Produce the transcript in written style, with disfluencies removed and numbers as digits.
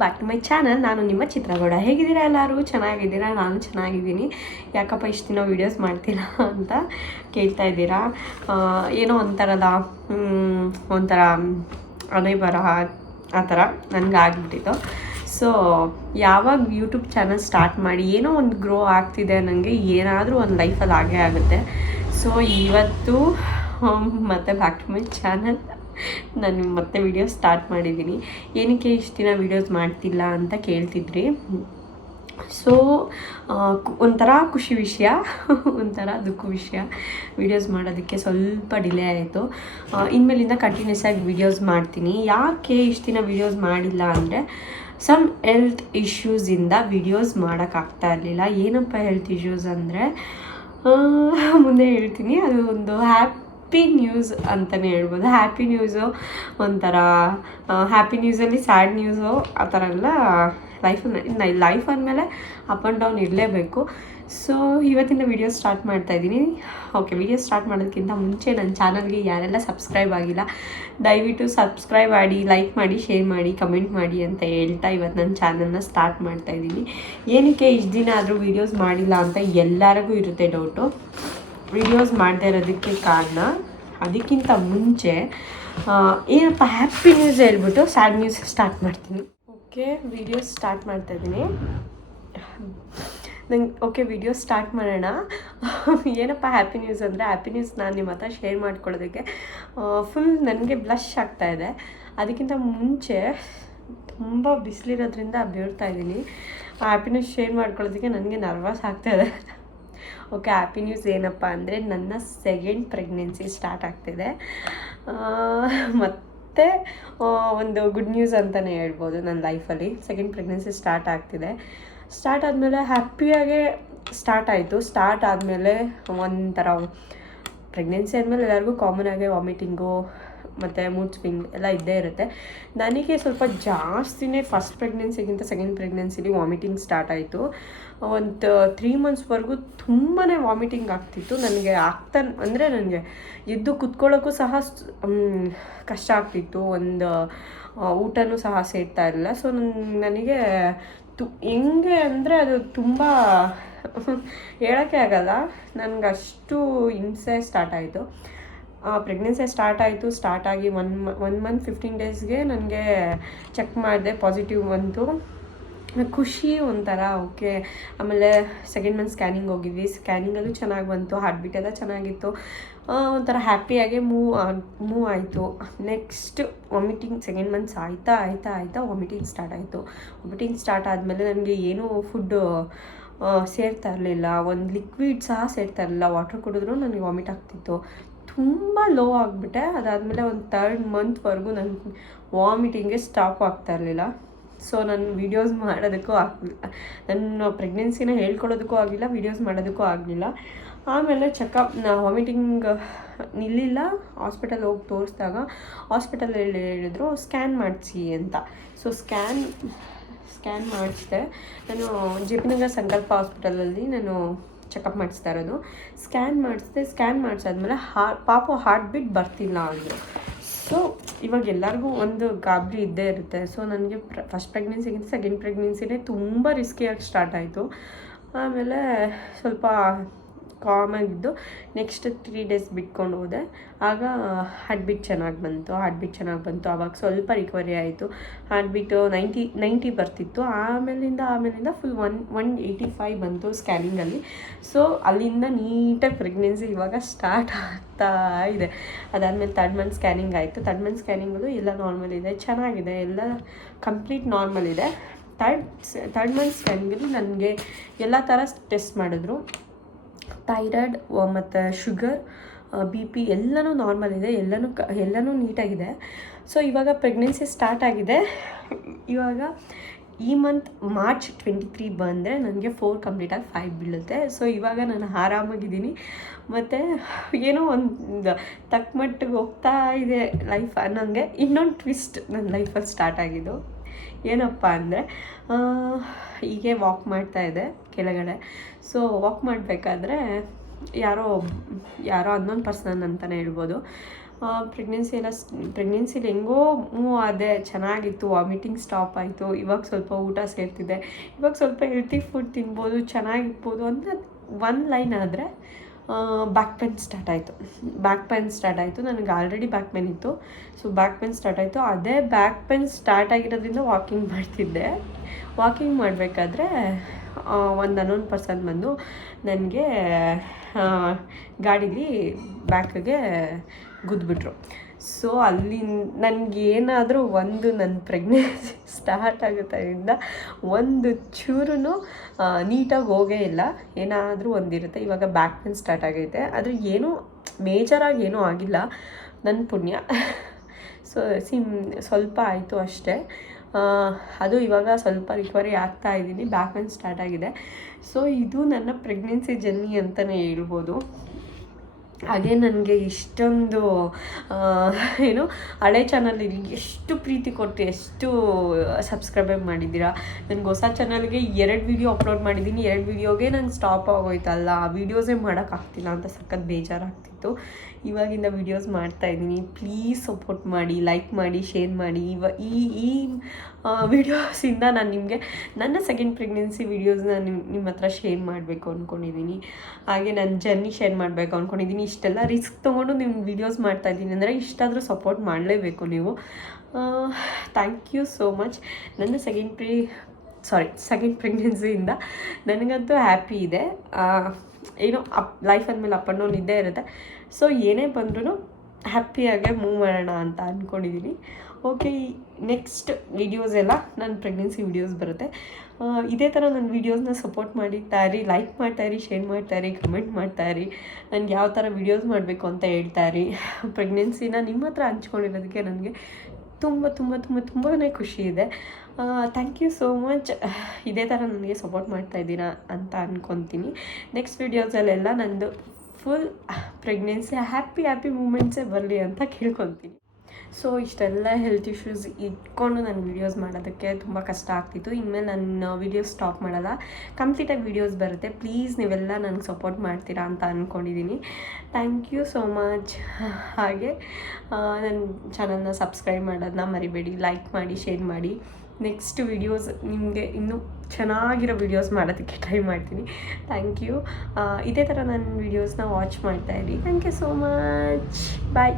Back to my channel. ನಾನು ನಿಮ್ಮ ಚಿತ್ರಗೌಡ. ಹೇಗಿದ್ದೀರಾ ಎಲ್ಲರೂ? ಚೆನ್ನಾಗಿದ್ದೀರಾ? ನಾನು ಚೆನ್ನಾಗಿದ್ದೀನಿ. ಯಾಕಪ್ಪ ಇಷ್ಟು ದಿನ ವೀಡಿಯೋಸ್ ಮಾಡ್ತೀರಾ ಅಂತ ಕೇಳ್ತಾ ಇದ್ದೀರಾ. ಏನೋ ಒಂಥರ ಅದೇ ಬರಹ ಆ ಥರ ನನಗಾಗ್ಬಿಟ್ಟಿತ್ತು. ಸೊ ಯಾವಾಗ ಯೂಟ್ಯೂಬ್ ಚಾನಲ್ ಸ್ಟಾರ್ಟ್ ಮಾಡಿ ಏನೋ ಒಂದು ಗ್ರೋ ಆಗ್ತಿದೆ, ನನಗೆ ಏನಾದರೂ ಒಂದು ಲೈಫಲ್ಲಿ ಆಗೇ ಆಗುತ್ತೆ. ಸೊ ಇವತ್ತು ಮತ್ತೆ ಬ್ಯಾಕ್ ಟು ಮೈ ಚಾನಲ್ ನಾನು ಮತ್ತೆ ವೀಡಿಯೋ ಸ್ಟಾರ್ಟ್ ಮಾಡಿದ್ದೀನಿ. ಏನಕ್ಕೆ ಇಷ್ಟು ದಿನ ವೀಡಿಯೋಸ್ ಮಾಡ್ತಿಲ್ಲ ಅಂತ ಕೇಳ್ತಿದ್ರಿ. ಸೊ ಒಂಥರ ಖುಷಿ ವಿಷಯ, ಒಂಥರ ದುಃಖ ವಿಷಯ. ವೀಡಿಯೋಸ್ ಮಾಡೋದಕ್ಕೆ ಸ್ವಲ್ಪ ಡಿಲೇ ಆಯಿತು. ಇನ್ಮೇಲಿಂದ ಕಂಟಿನ್ಯೂಸ್ ಆಗಿ ವೀಡಿಯೋಸ್ ಮಾಡ್ತೀನಿ. ಯಾಕೆ ಇಷ್ಟು ದಿನ ವೀಡಿಯೋಸ್ ಮಾಡಿಲ್ಲ ಅಂದರೆ ಸಮ್ ಹೆಲ್ತ್ ಇಶ್ಯೂಸಿಂದ ವೀಡಿಯೋಸ್ ಮಾಡೋಕ್ಕಾಗ್ತಾ ಇರಲಿಲ್ಲ. ಏನಪ್ಪ ಹೆಲ್ತ್ ಇಶ್ಯೂಸ್ ಅಂದರೆ ಮುಂದೆ ಹೇಳ್ತೀನಿ. ಅದು ಒಂದು ಹ್ಯಾಪಿ ನ್ಯೂಸ್ ಅಂತಲೇ ಹೇಳ್ಬೋದು. ಹ್ಯಾಪಿ ನ್ಯೂಸು ಒಂಥರ ಹ್ಯಾಪಿ ನ್ಯೂಸಲ್ಲಿ ಸ್ಯಾಡ್ ನ್ಯೂಸು ಆ ಥರ ಎಲ್ಲ ಲೈಫ್ ಅಂದಮೇಲೆ ಅಪ್ ಆ್ಯಂಡ್ ಡೌನ್ ಇರಲೇಬೇಕು. ಸೊ ಇವತ್ತಿಂದ ವೀಡಿಯೋ ಸ್ಟಾರ್ಟ್ ಮಾಡ್ತಾಯಿದ್ದೀನಿ. ಓಕೆ, ವೀಡಿಯೋ ಸ್ಟಾರ್ಟ್ ಮಾಡೋದಕ್ಕಿಂತ ಮುಂಚೆ ನನ್ನ ಚಾನಲ್ಗೆ ಯಾರೆಲ್ಲ ಸಬ್ಸ್ಕ್ರೈಬ್ ಆಗಿಲ್ಲ ದಯವಿಟ್ಟು ಸಬ್ಸ್ಕ್ರೈಬ್ ಮಾಡಿ, ಲೈಕ್ ಮಾಡಿ, ಶೇರ್ ಮಾಡಿ, ಕಮೆಂಟ್ ಮಾಡಿ ಅಂತ ಹೇಳ್ತಾ ಇವತ್ತು ನನ್ನ ಚಾನಲ್ನ ಸ್ಟಾರ್ಟ್ ಮಾಡ್ತಾಯಿದ್ದೀನಿ. ಏನಕ್ಕೆ ಇಷ್ಟು ದಿನ ಆದರೂ ವೀಡಿಯೋಸ್ ಮಾಡಿಲ್ಲ ಅಂತ ಎಲ್ಲರಿಗೂ ಇರುತ್ತೆ ಡೌಟು. ವೀಡಿಯೋಸ್ ಮಾಡದೇ ಇರೋದಕ್ಕೆ ಕಾರಣ, ಅದಕ್ಕಿಂತ ಮುಂಚೆ ಏನಪ್ಪ ಹ್ಯಾಪಿ ನ್ಯೂಸ್ ಹೇಳ್ಬಿಟ್ಟು ಸ್ಯಾಡ್ ನ್ಯೂಸ್ ಸ್ಟಾರ್ಟ್ ಮಾಡ್ತೀನಿ. ಓಕೆ, ವೀಡಿಯೋ ಸ್ಟಾರ್ಟ್ ಮಾಡ್ತಾಯಿದ್ದೀನಿ. ವೀಡಿಯೋ ಸ್ಟಾರ್ಟ್ ಮಾಡೋಣ. ಏನಪ್ಪ ಹ್ಯಾಪಿ ನ್ಯೂಸ್ ಅಂದರೆ, ಹ್ಯಾಪಿ ನ್ಯೂಸ್ ನಾನು ನಿಮ್ಮ ಹತ್ರ ಶೇರ್ ಮಾಡ್ಕೊಳ್ಳೋದಕ್ಕೆ ಫುಲ್ ನನಗೆ ಬ್ಲಶ್ ಆಗ್ತಾಯಿದೆ. ಅದಕ್ಕಿಂತ ಮುಂಚೆ ತುಂಬ ಬಿಸಿಲಿರೋದ್ರಿಂದ ಬೇಡ್ತಾ ಇದ್ದೀನಿ. ಆ ಹ್ಯಾಪಿ ನ್ಯೂಸ್ ಶೇರ್ ಮಾಡ್ಕೊಳ್ಳೋದಕ್ಕೆ ನನಗೆ ನರ್ವಸ್ ಆಗ್ತಾಯಿದೆ. ಓಕೆ, ಹ್ಯಾಪಿ ನ್ಯೂಸ್ ಏನಪ್ಪ ಅಂದರೆ ನನ್ನ ಸೆಕೆಂಡ್ ಪ್ರೆಗ್ನೆನ್ಸಿ ಸ್ಟಾರ್ಟ್ ಆಗ್ತಿದೆ. ಮತ್ತು ಒಂದು ಗುಡ್ ನ್ಯೂಸ್ ಅಂತಲೇ ಹೇಳ್ಬೋದು. ನನ್ನ ಲೈಫಲ್ಲಿ ಸೆಕೆಂಡ್ ಪ್ರೆಗ್ನೆನ್ಸಿ ಸ್ಟಾರ್ಟ್ ಆಗ್ತಿದೆ. ಸ್ಟಾರ್ಟ್ ಆದಮೇಲೆ ಹ್ಯಾಪಿಯಾಗೆ ಸ್ಟಾರ್ಟ್ ಆಯಿತು. ಸ್ಟಾರ್ಟ್ ಆದಮೇಲೆ ಒಂಥರ ಪ್ರೆಗ್ನೆನ್ಸಿ ಆದಮೇಲೆ ಎಲ್ಲರಿಗೂ ಕಾಮನಾಗೆ ವಾಮಿಟಿಂಗು ಮತ್ತು ಮೂಡ್ ಸ್ವಿಂಗ್ ಎಲ್ಲ ಇದ್ದೇ ಇರುತ್ತೆ. ನನಗೆ ಸ್ವಲ್ಪ ಜಾಸ್ತಿನೇ ಫಸ್ಟ್ ಪ್ರೆಗ್ನೆನ್ಸಿಗಿಂತ ಸೆಕೆಂಡ್ ಪ್ರೆಗ್ನೆನ್ಸಿಲಿ ವಾಮಿಟಿಂಗ್ ಸ್ಟಾರ್ಟ್ ಆಯಿತು. ಒಂದು 3 ಮಂತ್ಸ್ವರೆಗೂ ತುಂಬಾ ವಾಮಿಟಿಂಗ್ ಆಗ್ತಿತ್ತು. ನನಗೆ ನನಗೆ ಎದ್ದು ಕುತ್ಕೊಳ್ಳೋಕ್ಕೂ ಸಹ ಕಷ್ಟ ಆಗ್ತಿತ್ತು. ಒಂದು ಊಟನೂ ಸಹ ಸೇರ್ತಾ ಇರಲಿಲ್ಲ. ಸೊ ನನಗೆ ಹೆಂಗೆ ಅಂದರೆ ಅದು ತುಂಬ ಹೇಳೋಕ್ಕೆ ಆಗಲ್ಲ. ನನಗೆ ಅಷ್ಟು ಹಿಂಸೆ ಸ್ಟಾರ್ಟ್ ಆಯಿತು. ಪ್ರೆಗ್ನೆನ್ಸಿ ಸ್ಟಾರ್ಟ್ ಆಗಿ 1 ಮಂತ್ 15 ಡೇಸ್ಗೆ ನನಗೆ ಚೆಕ್ ಮಾಡಿದೆ, ಪಾಸಿಟಿವ್ ಬಂತು. ಖುಷಿ ಒಂಥರ. ಓಕೆ, ಆಮೇಲೆ ಸೆಕೆಂಡ್ ಮಂತ್ ಸ್ಕ್ಯಾನಿಂಗ್ ಹೋಗಿದ್ವಿ. ಸ್ಕ್ಯಾನಿಂಗಲ್ಲೂ ಚೆನ್ನಾಗಿ ಬಂತು, ಹಾರ್ಟ್ ಬೀಟ್ ಎಲ್ಲ ಚೆನ್ನಾಗಿತ್ತು. ಒಂಥರ ಹ್ಯಾಪಿಯಾಗೆ ಮೂವ್ ಆಯಿತು. ನೆಕ್ಸ್ಟ್ ವಾಮಿಟಿಂಗ್ ಸೆಕೆಂಡ್ ಮಂತ್ಸ್ ಆಯ್ತಾ ವಾಮಿಟಿಂಗ್ ಸ್ಟಾರ್ಟ್ ಆಯಿತು. ವಾಮಿಟಿಂಗ್ ಸ್ಟಾರ್ಟ್ ಆದಮೇಲೆ ನನಗೆ ಏನೂ ಫುಡ್ಡು ಸೇರ್ತಾ ಇರಲಿಲ್ಲ. ಒಂದು ಲಿಕ್ವಿಡ್ ಸಹ ಸೇರ್ತಾ ಇರಲಿಲ್ಲ. ವಾಟ್ರ್ ಕುಡಿದ್ರೂ ನನಗೆ ವಾಮಿಟ್ ಆಗ್ತಿತ್ತು. ತುಂಬ ಲೋ ಆಗಿಬಿಟ್ಟೆ. ಅದಾದಮೇಲೆ ಒಂದು 3rd ಮಂತ್ವರೆಗೂ ನನ್ನ ವಾಮಿಟಿಂಗೇ ಸ್ಟಾಪ್ ಆಗ್ತಾ ಇರಲಿಲ್ಲ. ಸೊ ನಾನು ವೀಡಿಯೋಸ್ ಮಾಡೋದಕ್ಕೂ ಆಗಲಿಲ್ಲ. ನನ್ನ ಪ್ರೆಗ್ನೆನ್ಸಿನ ಹೇಳ್ಕೊಳ್ಳೋದಕ್ಕೂ ಆಗಲಿಲ್ಲ, ವೀಡಿಯೋಸ್ ಮಾಡೋದಕ್ಕೂ ಆಗಲಿಲ್ಲ. ಆಮೇಲೆ ವಾಮಿಟಿಂಗ್ ನಿಲ್ಲಿಲ್ಲ. ಹಾಸ್ಪಿಟಲ್ ಹೋಗಿ ತೋರಿಸಿದಾಗ ಹಾಸ್ಪಿಟಲಲ್ಲಿ ಹೇಳಿದ್ರು ಸ್ಕ್ಯಾನ್ ಮಾಡಿಸಿ ಅಂತ. ಸೊ ಸ್ಕ್ಯಾನ್ ಮಾಡಿಸಿದೆ. ನಾನು JP ನಗರ ಸಂಕಲ್ಪ ಹಾಸ್ಪಿಟಲಲ್ಲಿ ನಾನು ಚೆಕಪ್ ಮಾಡಿಸ್ತಾ ಇರೋದು. ಸ್ಕ್ಯಾನ್ ಮಾಡಿಸಾದ್ಮೇಲೆ ಪಾಪು ಹಾರ್ಟ್ ಬೀಟ್ ಬರ್ತಿಲ್ಲ ಅಂದರು. ಸೊ ಇವಾಗ ಎಲ್ಲರಿಗೂ ಒಂದು ಗಾಬರಿ ಇದ್ದೇ ಇರುತ್ತೆ. ಸೊ ನನಗೆ ಫಸ್ಟ್ ಪ್ರೆಗ್ನೆನ್ಸಿಗಿಂತ ಸೆಕೆಂಡ್ ಪ್ರೆಗ್ನೆನ್ಸಿನೇ ತುಂಬ ರಿಸ್ಕಿಯಾಗಿ ಸ್ಟಾರ್ಟ್ ಆಯಿತು. ಆಮೇಲೆ ಸ್ವಲ್ಪ ಕಾಮಾಗಿದ್ದು ನೆಕ್ಸ್ಟ್ 3 ಡೇಸ್ ಬಿಟ್ಕೊಂಡು ಹೋದೆ. ಆಗ ಹಾರ್ಟ್ ಬೀಟ್ ಚೆನ್ನಾಗಿ ಬಂತು. ಆವಾಗ ಸ್ವಲ್ಪ ರಿಕವರಿ ಆಯಿತು. ಹಾರ್ಟ್ ಬೀಟು 90 ಬರ್ತಿತ್ತು. ಆಮೇಲಿಂದ ಫುಲ್ 185 ಬಂತು ಸ್ಕ್ಯಾನಿಂಗಲ್ಲಿ. ಸೊ ಅಲ್ಲಿಂದ ನೀಟಾಗಿ ಪ್ರೆಗ್ನೆನ್ಸಿ ಇವಾಗ ಸ್ಟಾರ್ಟ್ ಆಗ್ತಾ ಇದೆ. ಅದಾದಮೇಲೆ 3rd ಮಂತ್ ಸ್ಕ್ಯಾನಿಂಗ್ ಆಯಿತು. 3rd ಮಂತ್ ಸ್ಕ್ಯಾನಿಂಗಲ್ಲೂ ಎಲ್ಲ ನಾರ್ಮಲ್ ಇದೆ, ಚೆನ್ನಾಗಿದೆ, ಎಲ್ಲ ಕಂಪ್ಲೀಟ್ ನಾರ್ಮಲ್ ಇದೆ. 3rd ಮಂತ್ ಸ್ಕ್ಯಾನಿಂಗಲ್ಲಿ ನನಗೆ ಎಲ್ಲ ಥರ ಟೆಸ್ಟ್ ಮಾಡಿದ್ರು. ಥೈರಾಯ್ಡ್ ಮತ್ತು ಶುಗರ್, BP ಎಲ್ಲನೂ ನಾರ್ಮಲ್ ಇದೆ, ಎಲ್ಲನೂ ನೀಟಾಗಿದೆ. ಸೊ ಇವಾಗ ಪ್ರೆಗ್ನೆನ್ಸಿ ಸ್ಟಾರ್ಟ್ ಆಗಿದೆ. ಇವಾಗ ಈ ಮಂತ್ ಮಾರ್ಚ್ 23 ಬಂದರೆ ನನಗೆ 4 ಕಂಪ್ಲೀಟಾಗಿ 5 ಬೀಳುತ್ತೆ. ಸೊ ಇವಾಗ ನಾನು ಆರಾಮಾಗಿದ್ದೀನಿ. ಮತ್ತು ಏನೋ ಒಂದು ತಕ್ಕ ಮಟ್ಟಿಗೆ ಹೋಗ್ತಾ ಇದೆ ಲೈಫ್ ಅನ್ನೋಂಗೆ. ಇನ್ನೊಂದು ಟ್ವಿಸ್ಟ್ ನನ್ನ ಲೈಫಲ್ಲಿ ಸ್ಟಾರ್ಟ್ ಆಗಿದ್ದು ಏನಪ್ಪ ಅಂದರೆ, ಹೀಗೆ ವಾಕ್ ಮಾಡ್ತಾಯಿದ್ದೆ ಕೆಳಗಡೆ. ಸೊ ವಾಕ್ ಮಾಡಬೇಕಾದ್ರೆ ಯಾರೋ ಅನ್ನೋನ್ ಪರ್ಸನ್ ಅಂತಲೇ ಹೇಳ್ಬೋದು, ಪ್ರೆಗ್ನೆನ್ಸಿಲಿ ಹೆಂಗೋ ಮೂವ್ ಆದೆ, ಚೆನ್ನಾಗಿತ್ತು, ವಾಮಿಟಿಂಗ್ ಸ್ಟಾಪ್ ಆಯಿತು, ಇವಾಗ ಸ್ವಲ್ಪ ಊಟ ಸೇರ್ತಿದೆ, ಇವಾಗ ಸ್ವಲ್ಪ ಹೆಲ್ತಿ ಫುಡ್ ತಿನ್ಬೋದು, ಚೆನ್ನಾಗಿರ್ಬೋದು ಅಂತ ಒಂದು ಲೈನ್ ಆದರೆ ಬ್ಯಾಕ್ ಪೇನ್ ಸ್ಟಾರ್ಟ್ ಆಯಿತು. ನನಗೆ ಆಲ್ರೆಡಿ ಬ್ಯಾಕ್ ಪೇನ್ ಇತ್ತು. ಸೊ ಬ್ಯಾಕ್ ಪೇನ್ ಸ್ಟಾರ್ಟ್ ಆಯಿತು. ಅದೇ ಬ್ಯಾಕ್ ಪೇನ್ ಸ್ಟಾರ್ಟ್ ಆಗಿರೋದ್ರಿಂದ ವಾಕಿಂಗ್ ಮಾಡ್ತಿದ್ದೆ. ವಾಕಿಂಗ್ ಮಾಡಬೇಕಾದ್ರೆ ಒಂದು ಅನ್ನೋನ್ ಪರ್ಸನ್ ಬಂದು ನನಗೆ ಗಾಡೀಲಿ ಬ್ಯಾಕಿಗೆ ಗುದ್ದುಬಿಟ್ರು. ಸೊ ಅಲ್ಲಿ ನನಗೇನಾದರೂ ಒಂದು ನನ್ನ ಪ್ರೆಗ್ನೆನ್ಸಿ ಸ್ಟಾರ್ಟ್ ಆಗುತ್ತಾಗಿಂದ ಒಂದು ಚೂರು ನೀಟಾಗಿ ಹೋಗೇ ಇಲ್ಲ. ಏನಾದರೂ ಒಂದಿರುತ್ತೆ. ಇವಾಗ ಬ್ಯಾಕ್ ಪೇನ್ ಸ್ಟಾರ್ಟ್ ಆಗೈತೆ, ಆದರೆ ಏನೂ ಮೇಜರಾಗಿ ಏನೂ ಆಗಿಲ್ಲ, ನನ್ನ ಪುಣ್ಯ. ಸೊ ಸ್ವಲ್ಪ ಆಯಿತು ಅಷ್ಟೇ. ಅದು ಇವಾಗ ಸ್ವಲ್ಪ ರಿಕವರಿ ಆಗ್ತಾ ಇದ್ದೀನಿ, ಬ್ಯಾಕ್ ಪೇನ್ ಸ್ಟಾರ್ಟ್ ಆಗಿದೆ. ಸೊ ಇದು ನನ್ನ ಪ್ರೆಗ್ನೆನ್ಸಿ ಜರ್ನಿ ಅಂತಲೇ ಹೇಳ್ಬೋದು. ಹಾಗೆ ನನಗೆ ಇಷ್ಟೊಂದು ಹಳೆ ಚಾನಲಿಗೆ ಎಷ್ಟು ಪ್ರೀತಿ ಕೊಟ್ಟು ಎಷ್ಟು ಸಬ್ಸ್ಕ್ರೈಬ್ ಮಾಡಿದ್ದೀರಾ. ನನಗೆ ಹೊಸ ಚಾನಲ್ಗೆ 2 ವೀಡಿಯೋ ಅಪ್ಲೋಡ್ ಮಾಡಿದ್ದೀನಿ, 2 ವೀಡಿಯೋಗೆ ನಂಗೆ ಸ್ಟಾಪ್ ಆಗೋಯ್ತಲ್ಲ, ಆ ವೀಡಿಯೋಸೇ ಮಾಡೋಕ್ಕಾಗ್ತಿಲ್ಲ ಅಂತ ಸಖತ್ ಬೇಜಾರಾಗ್ತಿತ್ತು. ಇವಾಗಿಂದ ವೀಡಿಯೋಸ್ ಮಾಡ್ತಾಯಿದ್ದೀನಿ. ಪ್ಲೀಸ್ ಸಪೋರ್ಟ್ ಮಾಡಿ, ಲೈಕ್ ಮಾಡಿ, ಶೇರ್ ಮಾಡಿ. ಈ ವೀಡಿಯೋಸಿಂದ ನಾನು ನಿಮಗೆ ನನ್ನ ಸೆಕೆಂಡ್ ಪ್ರೆಗ್ನೆನ್ಸಿ ವೀಡಿಯೋಸ್ನ ನಿಮ್ಮ ಹತ್ರ ಶೇರ್ ಮಾಡಬೇಕು ಅಂದ್ಕೊಂಡಿದ್ದೀನಿ. ಹಾಗೆ ನನ್ನ ಜರ್ನಿ ಶೇರ್ ಮಾಡಬೇಕು ಅಂದ್ಕೊಂಡಿದ್ದೀನಿ. ಇಷ್ಟೆಲ್ಲ ರಿಸ್ಕ್ ತೊಗೊಂಡು ನಿಮ್ಮ ವೀಡಿಯೋಸ್ ಮಾಡ್ತಾಯಿದ್ದೀನಿ ಅಂದರೆ ಇಷ್ಟಾದರೂ ಸಪೋರ್ಟ್ ಮಾಡಲೇಬೇಕು ನೀವು. Thank you so much. ನನ್ನ ಸೆಕೆಂಡ್ ಪ್ರೆಗ್ನೆನ್ಸಿಯಿಂದ ನನಗಂತೂ ಹ್ಯಾಪಿ ಇದೆ. ಲೈಫ್ ಅಂದಮೇಲೆ ಅಪ್ ಆ್ಯಂಡ್ ಡೌನ್ ಇದ್ದೇ ಇರುತ್ತೆ. ಸೊ ಏನೇ ಬಂದ್ರೂ ಹ್ಯಾಪಿಯಾಗೆ ಮೂವ್ ಮಾಡೋಣ ಅಂತ ಅಂದ್ಕೊಂಡಿದ್ದೀನಿ. ಓಕೆ, ನೆಕ್ಸ್ಟ್ ವೀಡಿಯೋಸ್ ಎಲ್ಲ ನನ್ನ ಪ್ರೆಗ್ನೆನ್ಸಿ ವೀಡಿಯೋಸ್ ಬರುತ್ತೆ. ಇದೇ ಥರ ನನ್ನ ವೀಡಿಯೋಸ್ನ ಸಪೋರ್ಟ್ ಮಾಡಿರ್ತಾಯಿರಿ, ಲೈಕ್ ಮಾಡ್ತಾಯಿರಿ, ಶೇರ್ ಮಾಡ್ತಾಯಿರಿ, ಕಮೆಂಟ್ ಮಾಡ್ತಾಯಿರಿ. ನನಗೆ ಯಾವ ಥರ ವೀಡಿಯೋಸ್ ಮಾಡಬೇಕು ಅಂತ ಹೇಳ್ತಾಯಿರಿ. ಪ್ರೆಗ್ನೆನ್ಸಿನ ನಿಮ್ಮ ಹತ್ರ ಹಂಚ್ಕೊಂಡಿರೋದಕ್ಕೆ ನನಗೆ ತುಂಬಾ ಖುಷಿ ಇದೆ. Thank you so much. ಇದೇ ಥರ ನನಗೆ ಸಪೋರ್ಟ್ ಮಾಡ್ತಾಯಿದ್ದೀರಾ ಅಂತ ಅಂದ್ಕೊತೀನಿ. ನೆಕ್ಸ್ಟ್ ವೀಡಿಯೋಸಲ್ಲೆಲ್ಲ ನಂದು ಫುಲ್ ಪ್ರೆಗ್ನೆನ್ಸಿ ಹ್ಯಾಪಿ ಮೂಮೆಂಟ್ಸೇ ಬರಲಿ ಅಂತ ಕೇಳ್ಕೊತೀನಿ. ಸೊ ಇಷ್ಟೆಲ್ಲ ಹೆಲ್ತ್ ಇಶ್ಯೂಸ್ ಇಟ್ಕೊಂಡು ನಾನು ವೀಡಿಯೋಸ್ ಮಾಡೋದಕ್ಕೆ ತುಂಬ ಕಷ್ಟ ಆಗ್ತಿತ್ತು. ಇನ್ಮೇಲೆ ನಾನು ವೀಡಿಯೋಸ್ ಸ್ಟಾಪ್ ಮಾಡಲ್ಲ, ಕಂಪ್ಲೀಟಾಗಿ ವೀಡಿಯೋಸ್ ಬರುತ್ತೆ. ಪ್ಲೀಸ್ ನೀವೆಲ್ಲ ನನಗೆ ಸಪೋರ್ಟ್ ಮಾಡ್ತೀರಾ ಅಂತ ಅಂದ್ಕೊಂಡಿದ್ದೀನಿ. Thank you so much. ಹಾಗೆ ನನ್ನ ಚಾನಲ್ನ ಸಬ್ಸ್ಕ್ರೈಬ್ ಮಾಡೋದನ್ನ ಮರಿಬೇಡಿ, ಲೈಕ್ ಮಾಡಿ, ಶೇರ್ ಮಾಡಿ. ನೆಕ್ಸ್ಟ್ ವೀಡಿಯೋಸ್ ನಿಮಗೆ ಇನ್ನೂ ಚೆನ್ನಾಗಿರೋ ವೀಡಿಯೋಸ್ ಮಾಡೋದಕ್ಕೆ ಟ್ರೈ ಮಾಡ್ತೀನಿ. Thank you. ಇದೇ ಥರ ನನ್ನ ವೀಡಿಯೋಸ್ನ ವಾಚ್ ಮಾಡ್ತಾಯಿರಿ. Thank you so much. Bye.